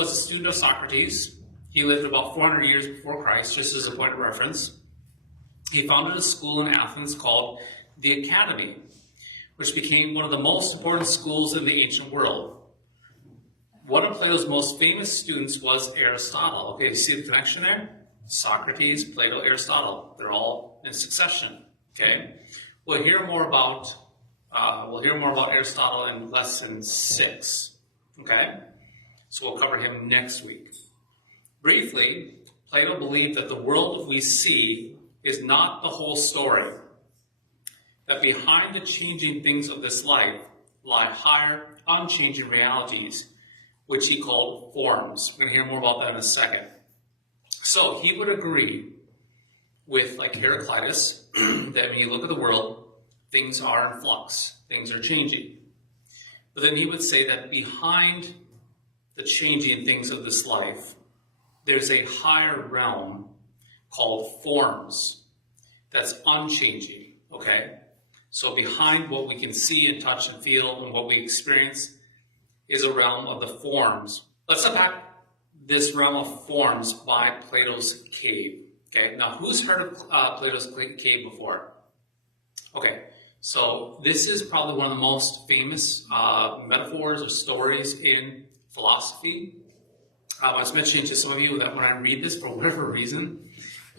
was a student of Socrates. He lived about 400 years before Christ, just as a point of reference. He founded a school in Athens called the Academy, which became one of the most important schools in the ancient world. One of Plato's most famous students was Aristotle. Okay, you see the connection there? Socrates, Plato, Aristotle. They're all in succession. Okay, we'll hear more about Aristotle in lesson 6. Okay, so we'll cover him next week. Briefly, Plato believed that the world we see is not the whole story. That behind the changing things of this life lie higher, unchanging realities, which he called forms. We're going to hear more about that in a second. So he would agree with, like Heraclitus, that when you look at the world, things are in flux, things are changing. But then he would say that behind the changing things of this life, there's a higher realm called forms that's unchanging, okay? So behind what we can see and touch and feel and what we experience is a realm of the forms. Let's unpack this realm of forms by Plato's cave. Okay, now who's heard of Plato's cave before? Okay, so this is probably one of the most famous metaphors or stories in philosophy. I was mentioning to some of you that when I read this, for whatever reason,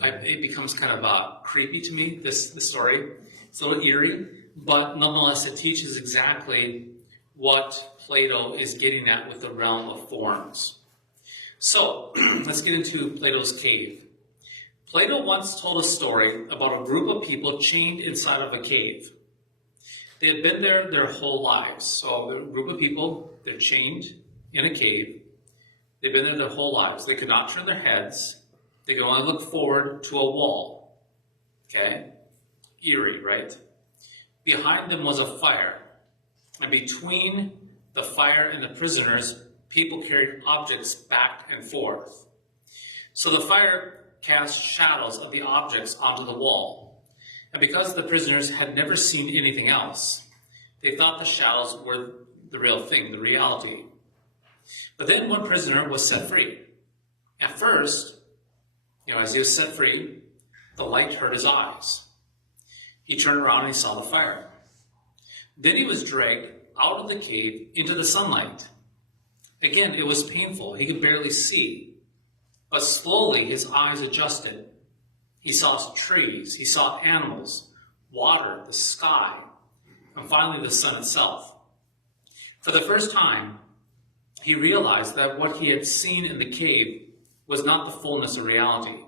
it becomes kind of creepy to me, this story. It's a little eerie, but nonetheless it teaches exactly what Plato is getting at with the realm of forms. So, let's get into Plato's cave. Plato once told a story about a group of people chained inside of a cave. They had been there their whole lives. So, a group of people, they're chained in a cave. They've been there their whole lives. They could not turn their heads. They could only look forward to a wall. Okay? Eerie, right? Behind them was a fire. And between the fire and the prisoners, people carried objects back and forth. So the fire cast shadows of the objects onto the wall. And because the prisoners had never seen anything else, they thought the shadows were the real thing, the reality. But then one prisoner was set free. At first, as he was set free, the light hurt his eyes. He turned around and he saw the fire. Then he was dragged out of the cave into the sunlight. Again, it was painful. He could barely see. But slowly his eyes adjusted. He saw trees, he saw animals, water, the sky, and finally the sun itself. For the first time, he realized that what he had seen in the cave was not the fullness of reality.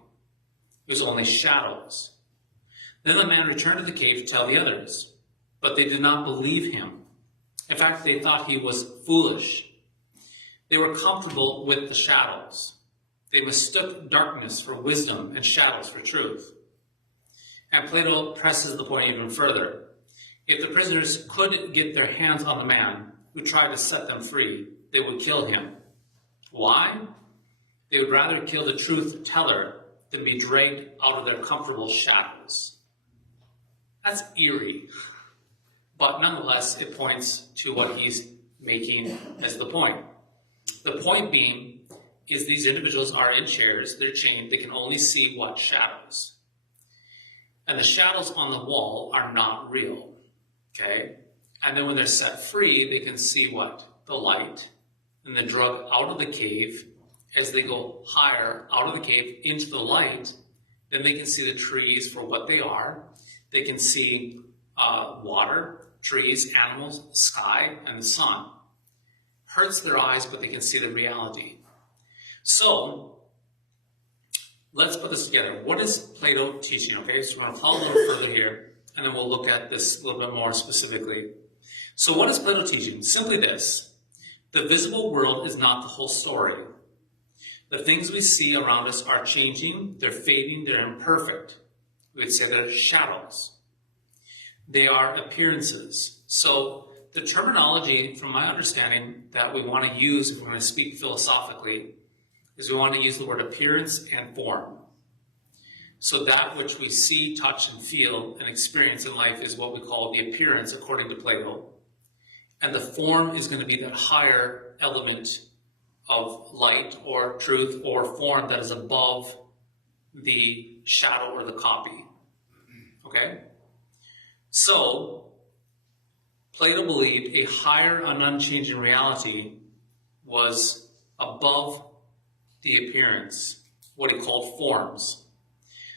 It was only shadows. Then the man returned to the cave to tell the others, but they did not believe him. In fact, they thought he was foolish. They were comfortable with the shadows. They mistook darkness for wisdom and shadows for truth. And Plato presses the point even further. If the prisoners could get their hands on the man who tried to set them free, they would kill him. Why? They would rather kill the truth teller than be dragged out of their comfortable shadows. That's eerie. But nonetheless, it points to what he's making as the point. The point being is these individuals are in chairs, they're chained, they can only see what? Shadows. And the shadows on the wall are not real. Okay? And then when they're set free, they can see what? The light. And they're drugged out of the cave. As they go higher out of the cave into the light, then they can see the trees for what they are. They can see water, trees, animals, sky, and the sun. Hurts their eyes, but they can see the reality. So, let's put this together. What is Plato teaching? Okay, so we're going to follow a little further here, and then we'll look at this a little bit more specifically. So what is Plato teaching? Simply this. The visible world is not the whole story. The things we see around us are changing, they're fading, they're imperfect. We would say they're shadows. They are appearances. So the terminology, from my understanding, that we want to use if we're going to speak philosophically is we want to use the word appearance and form. So that which we see, touch, and feel and experience in life is what we call the appearance, according to Plato. And the form is going to be that higher element of light or truth or form that is above the shadow or the copy. Okay? So, Plato believed a higher and unchanging reality was above the appearance, what he called forms.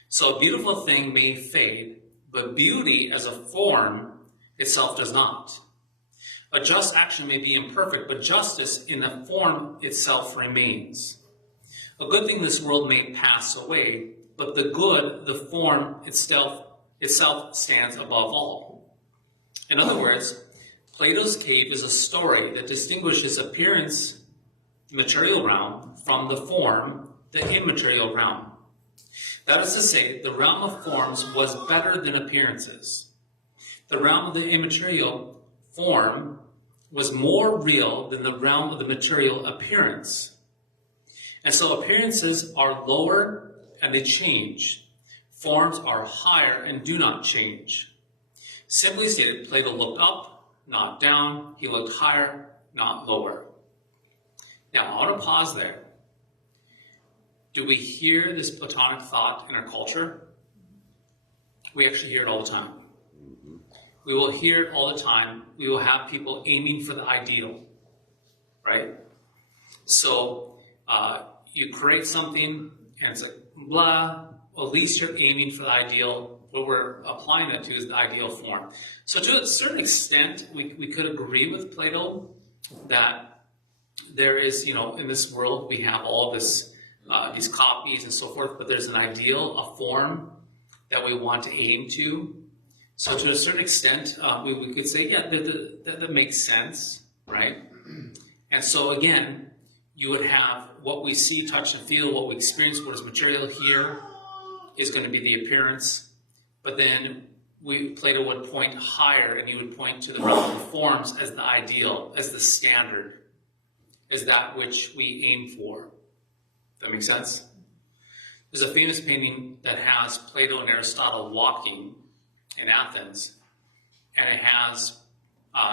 So a beautiful thing may fade, but beauty as a form itself does not. A just action may be imperfect, but justice in the form itself remains. A good thing in this world may pass away, but the good, the form itself stands above all. In other words, Plato's cave is a story that distinguishes appearance, material realm, from the form, the immaterial realm. That is to say, the realm of forms was better than appearances. The realm of the immaterial form was more real than the realm of the material appearance. And so appearances are lower and they change. Forms are higher and do not change. Simply stated, Plato looked up, not down. He looked higher, not lower. Now, I want to pause there. Do we hear this Platonic thought in our culture? We actually hear it all the time. We will hear it all the time. We will have people aiming for the ideal, right? So you create something and it's like, blah, well, at least you're aiming for the ideal. What we're applying that to is the ideal form. So to a certain extent, we could agree with Plato that there is, in this world, we have all this, these copies and so forth, but there's an ideal, a form that we want to aim to. So to a certain extent, we could say, yeah, that makes sense, right? And so again, you would have what we see, touch, and feel, what we experience, what is material here is going to be the appearance. But then Plato would point higher, and you would point to the realm of forms as the ideal, as the standard, as that which we aim for. That makes sense? There's a famous painting that has Plato and Aristotle walking in Athens, and it has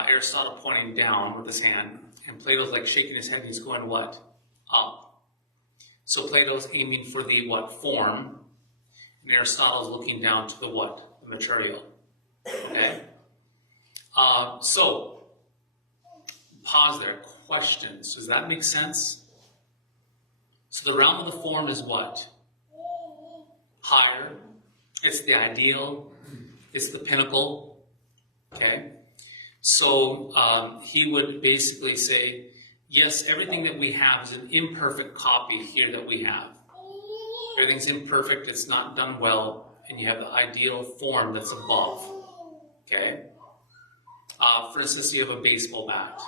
Aristotle pointing down with his hand, and Plato's like shaking his head, and he's going what? Up. So Plato's aiming for the what? Form, and Aristotle's looking down to the what? The material. Okay? So, pause there. Questions. Does that make sense? So the realm of the form is what? Higher. It's the ideal. It's the pinnacle. Okay? So he would basically say, yes, everything that we have is an imperfect copy here that we have. Everything's imperfect, it's not done well, and you have the ideal form that's above. Okay? For instance, you have a baseball bat.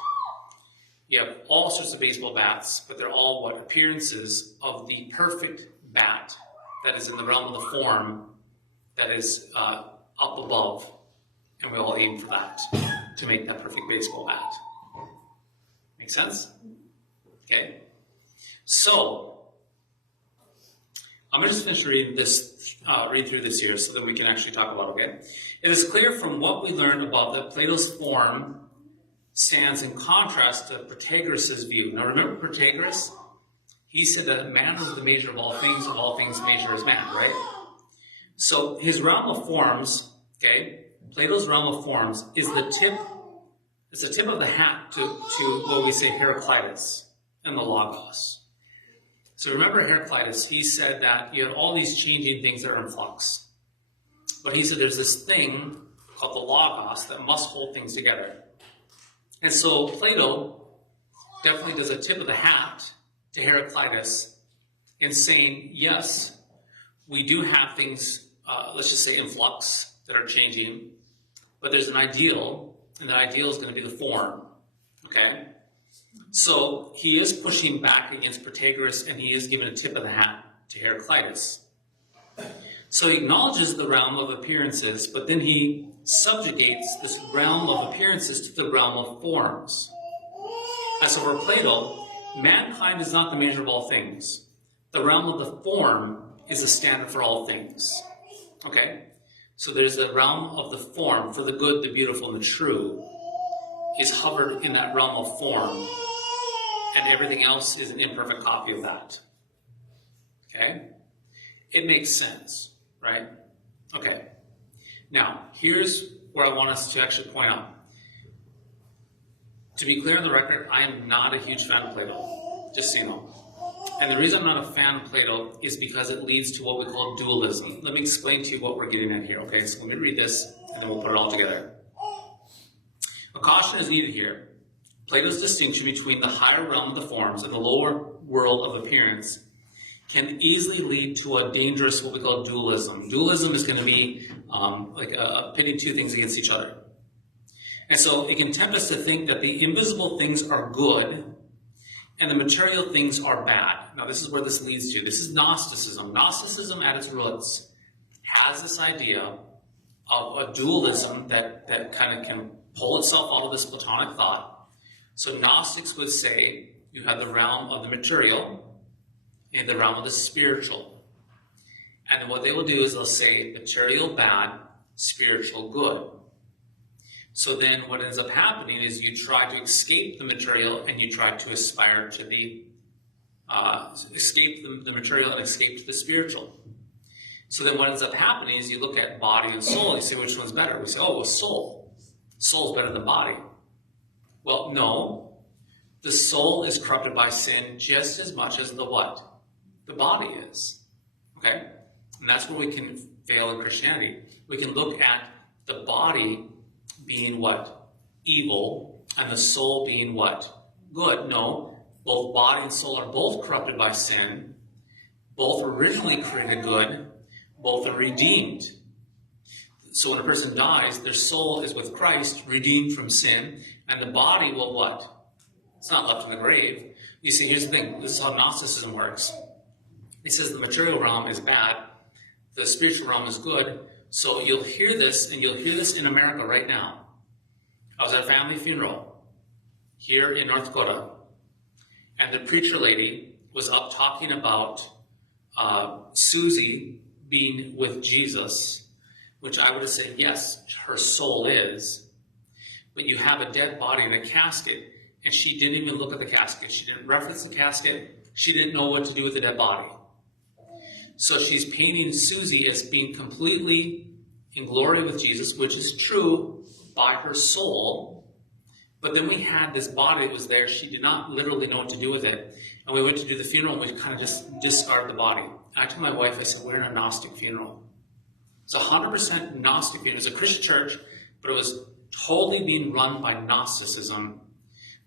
You have all sorts of baseball bats, but they're all what? Appearances of the perfect bat that is in the realm of the form that is up above, and we all aim for that to make that perfect baseball bat. Make sense? Okay. So I'm going to just finish reading this, read through this here, so that we can actually talk about it. Okay. It is clear from what we learned above that Plato's form stands in contrast to Protagoras' view. Now remember Protagoras? He said that man is the measure of all things measure as man, right? So his realm of forms, okay, Plato's realm of forms is the tip of the hat to what we say Heraclitus and the Logos. So remember Heraclitus, he said that you have all these changing things that are in flux. But he said there's this thing called the Logos that must hold things together. And so Plato definitely does a tip of the hat to Heraclitus in saying, yes, we do have things, let's just say in flux, that are changing, but there's an ideal, and the ideal is going to be the form, okay? So he is pushing back against Protagoras, and he is giving a tip of the hat to Heraclitus. So he acknowledges the realm of appearances, but then he subjugates this realm of appearances to the realm of forms. And so for Plato, mankind is not the measure of all things. The realm of the form is the standard for all things. Okay? So there's the realm of the form, for the good, the beautiful, and the true, is hovered in that realm of form. and everything else is an imperfect copy of that. Okay? It makes sense, right? Okay. Now, here's where I want us to actually point out. To be clear on the record, I am not a huge fan of Plato, just so you know. And the reason I'm not a fan of Plato is because it leads to what we call dualism. Let me explain to you what we're getting at here, okay? So let me read this, and then we'll put it all together. A caution is needed here. Plato's distinction between the higher realm of the forms and the lower world of appearance can easily lead to a dangerous, what we call dualism. Dualism is going to be pitting two things against each other. And so it can tempt us to think that the invisible things are good and the material things are bad. Now, this is where this leads to. This is Gnosticism. Gnosticism, at its roots, has this idea of a dualism that kind of can pull itself out of this Platonic thought. So Gnostics would say you have the realm of the material and the realm of the spiritual. And then what they will do is they'll say material bad, spiritual good. So then what ends up happening is you try to escape the material and you try to aspire to the, escape the material and escape to the spiritual. So then what ends up happening is you look at body and soul, you say which one's better. We say, oh, well, soul. Soul's better than body. Well, no. The soul is corrupted by sin just as much as the what? The body is. Okay? And that's where we can fail in Christianity. We can look at the body being what? Evil, and the soul being what? Good. No, both body and soul are both corrupted by sin, both originally created good, both are redeemed. So when a person dies, their soul is with Christ, redeemed from sin, and the body will what? It's not left in the grave. You see, here's the thing. This is how Gnosticism works. It says the material realm is bad, the spiritual realm is good. So you'll hear this, and you'll hear this in America right now. I was at a family funeral here in North Dakota, and the preacher lady was up talking about Susie being with Jesus, which I would have said, yes, her soul is. But you have a dead body in a casket, and she didn't even look at the casket. She didn't reference the casket. She didn't know what to do with the dead body. So she's painting Susie as being completely in glory with Jesus, which is true by her soul. But then we had this body that was there. She did not literally know what to do with it. And we went to do the funeral, and we kind of just discarded the body. And I told my wife, I said, we're in a Gnostic funeral. It's 100% Gnostic funeral. It was a Christian church, but it was totally being run by Gnosticism,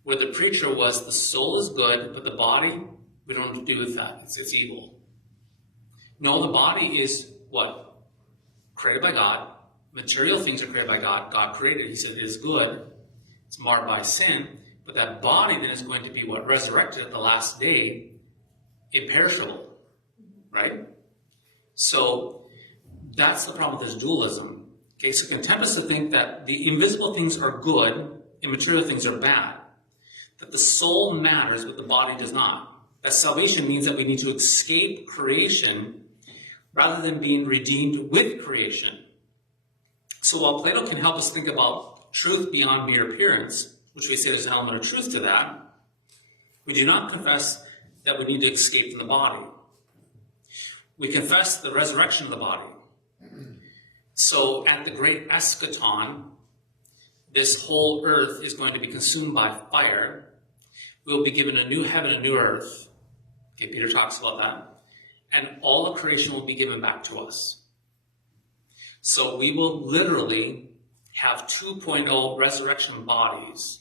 where the preacher was, the soul is good, but the body, we don't know what to do with that. It's evil. No, the body is what? Created by God. Material things are created by God. God created it. He said it is good. It's marred by sin. But that body then is going to be what? Resurrected at the last day, imperishable. Right? So that's the problem with this dualism. Okay, so it can tempt us to think that the invisible things are good and material things are bad. That the soul matters, but the body does not. That salvation means that we need to escape creation rather than being redeemed with creation. So while Plato can help us think about truth beyond mere appearance, which we say there's an element of truth to that, we do not confess that we need to escape from the body. We confess the resurrection of the body. So at the great eschaton, this whole earth is going to be consumed by fire. We will be given a new heaven, a new earth. Okay, Peter talks about that. And all of creation will be given back to us. So we will literally have 2.0 resurrection bodies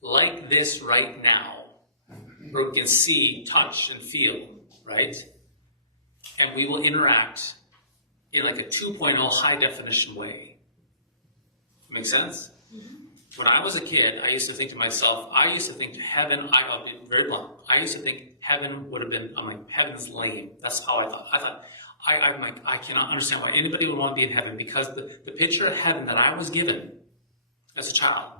like this right now, where we can see, touch, and feel, right? And we will interact in like a 2.0 high definition way. Make sense? Mm-hmm. When I was a kid, I used to think to myself, heaven, I'll be very blunt, I used to think heaven would have been, I'm like, heaven's lame. That's how I thought. I'm like, I cannot understand why anybody would want to be in heaven, because the picture of heaven that I was given as a child,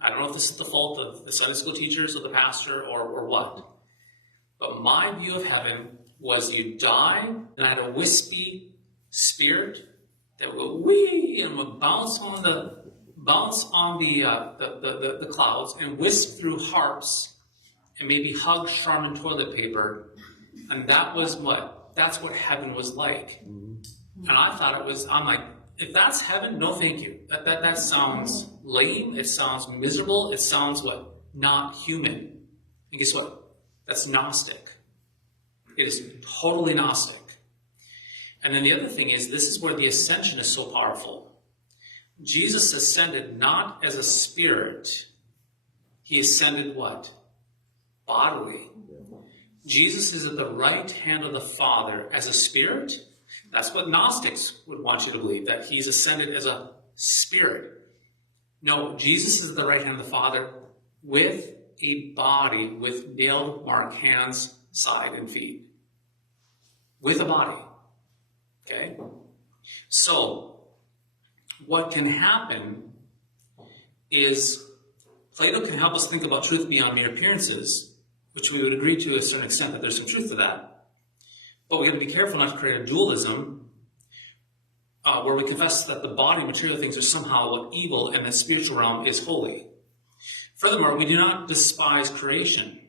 I don't know if this is the fault of the Sunday school teachers or the pastor or what, but my view of heaven was you die, and I had a wispy spirit that would wee and would bounce on the clouds and whisk through harps and maybe hug Charmin toilet paper, and that was what? That's what heaven was like. And I thought it was, I'm like, if that's heaven, no thank you. That sounds lame, it sounds miserable, it sounds what? Not human. And guess what? That's Gnostic. It is totally Gnostic. And then the other thing is, this is where the ascension is so powerful. Jesus ascended not as a spirit. He ascended what? Bodily. Jesus is at the right hand of the Father as a spirit. That's what Gnostics would want you to believe, that he's ascended as a spirit. No, Jesus is at the right hand of the Father with a body, with nail mark hands, side, and feet. With a body. Okay? So, what can happen is Plato can help us think about truth beyond mere appearances, which we would agree to a certain extent that there's some truth to that. But we have to be careful not to create a dualism where we confess that the body, material things, are somehow evil and the spiritual realm is holy. Furthermore, we do not despise creation.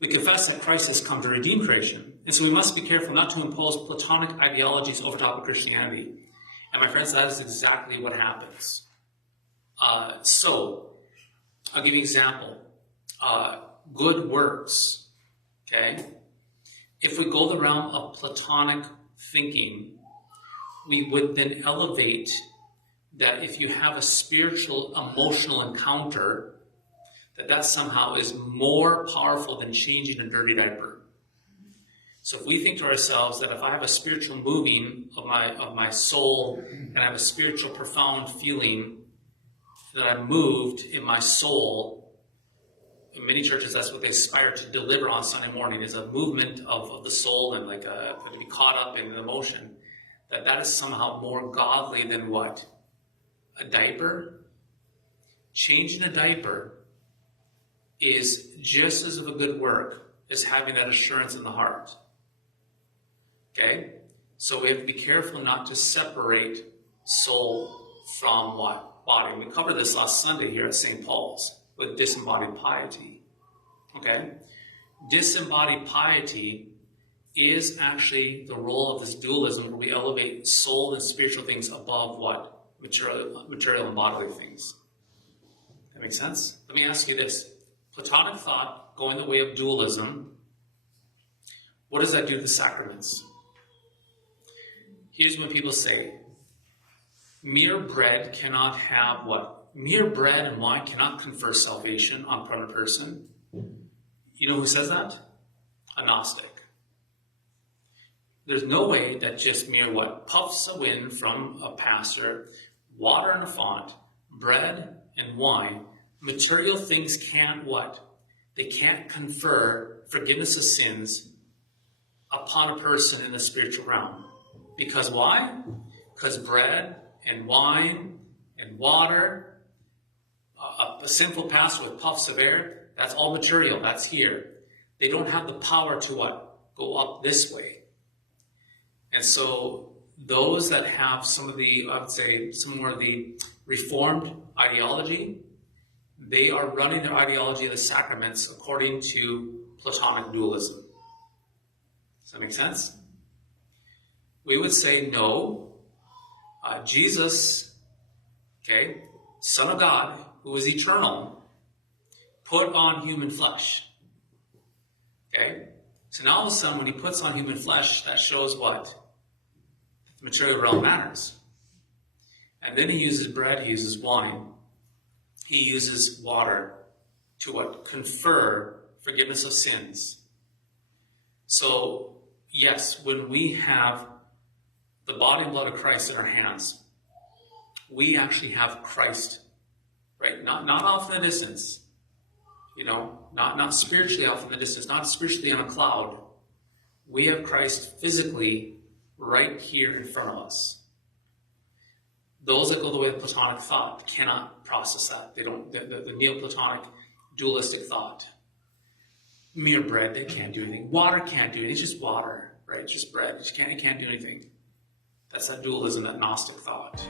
We confess that Christ has come to redeem creation. And so we must be careful not to impose Platonic ideologies over top of Christianity. And my friends, that is exactly what happens. So, I'll give you an example. Good works, okay? If we go the realm of Platonic thinking, we would then elevate that if you have a spiritual, emotional encounter, that somehow is more powerful than changing a dirty diaper. So if we think to ourselves that if I have a spiritual moving of my soul, and I have a spiritual profound feeling that I'm moved in my soul, in many churches that's what they aspire to deliver on Sunday morning, is a movement of the soul and to be caught up in an emotion, that is somehow more godly than what? A diaper? Changing a diaper is just as of a good work as having that assurance in the heart. Okay? So we have to be careful not to separate soul from what? Body. We covered this last Sunday here at St. Paul's with disembodied piety. Okay? Disembodied piety is actually the role of this dualism where we elevate soul and spiritual things above what? Material and bodily things. That makes sense? Let me ask you this. Platonic thought going the way of dualism, what does that do to the sacraments? Here's when people say, mere bread cannot have what? Mere bread and wine cannot confer salvation on a person. You know who says that? A Gnostic. There's no way that just mere what? Puffs of wind from a pastor, water in a font, bread and wine, material things can't what? They can't confer forgiveness of sins upon a person in the spiritual realm. Because why? Because bread and wine and water, a sinful pastor with puffs of air, that's all material, that's here. They don't have the power to what? Go up this way. And so those that have some of the, I would say, some more of the Reformed ideology, they are running their ideology of the sacraments according to Platonic dualism. Does that make sense? We would say no. Jesus, okay, Son of God, who is eternal, put on human flesh. Okay? So now all of a sudden when he puts on human flesh, that shows what? The material realm matters. And then he uses bread, he uses wine. He uses water to what? Confer forgiveness of sins. So, yes, when we have the body and blood of Christ in our hands, we actually have Christ, right? Not off in the distance, not spiritually off in the distance, not spiritually on a cloud. We have Christ physically right here in front of us. Those that go the way of Platonic thought cannot process that. They don't. The Neoplatonic dualistic thought. Mere bread, they can't do anything. Water can't do anything. It's just water, right? It's just bread. It can't do anything. That's that dualism, that Gnostic thought.